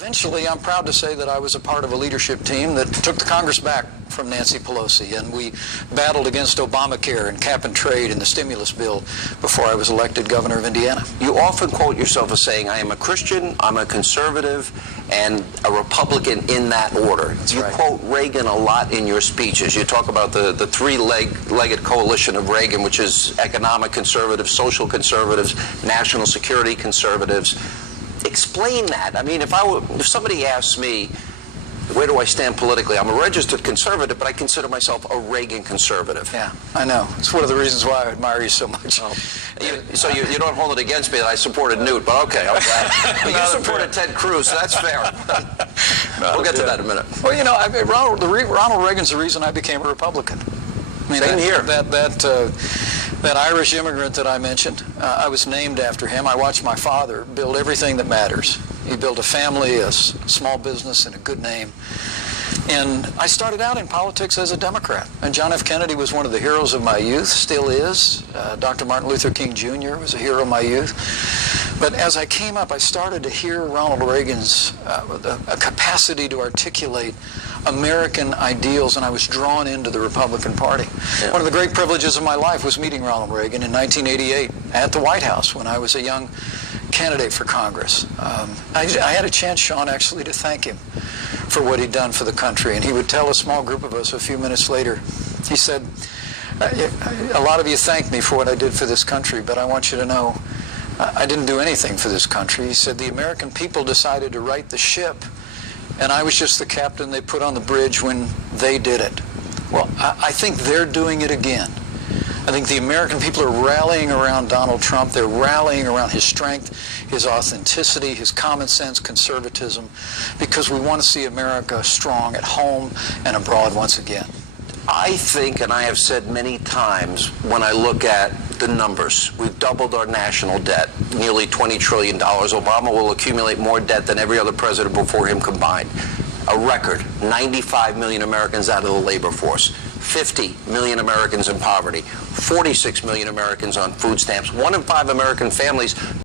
Eventually, I'm proud to say that I was a part of a leadership team that took the Congress back from Nancy Pelosi, and we battled against Obamacare and cap and trade and the stimulus bill before I was elected governor of Indiana. You often quote yourself as saying, I am a Christian, I'm a conservative, and a Republican in that order. That's you right. quote Reagan a lot in your speeches. You talk about the three-legged coalition of Reagan, which is economic conservatives, social conservatives, national security conservatives. Explain that. I mean, if somebody asks me, where do I stand politically? I'm a registered conservative, but I consider myself a Reagan conservative. Yeah, I know. It's one of the reasons why I admire you so much. Oh. So you don't hold it against me that I supported Newt, but okay, I'm glad. But you supported Ted Cruz, so that's fair. We'll get to that in a minute. Well, you know, Ronald Reagan's the reason I became a Republican. I mean, Same here. That Irish immigrant that I mentioned, I was named after him. I watched my father build everything that matters. He built a family, a small business, and a good name. And I started out in politics as a Democrat. And John F. Kennedy was one of the heroes of my youth, still is. Dr. Martin Luther King Jr. was a hero of my youth. But as I came up, I started to hear Ronald Reagan's a capacity to articulate American ideals, and I was drawn into the Republican Party. Yeah. One of the great privileges of my life was meeting Ronald Reagan in 1988 at the White House when I was a young candidate for Congress. I had a chance, Sean, actually to thank him for what he'd done for the country, and he would tell a small group of us a few minutes later, he said, a lot of you thank me for what I did for this country, but I want you to know I didn't do anything for this country. He said, the American people decided to right the ship, and I was just the captain they put on the bridge when they did it. Well, I think they're doing it again. I think the American people are rallying around Donald Trump. They're rallying around his strength, his authenticity, his common sense, conservatism, because we want to see America strong at home and abroad once again. I think, and I have said many times, when I look at the numbers, we've doubled our national debt, nearly $20 trillion. Obama will accumulate more debt than every other president before him combined. A record, 95 million Americans out of the labor force, 50 million Americans in poverty, 46 million Americans on food stamps. 1 in 5 American families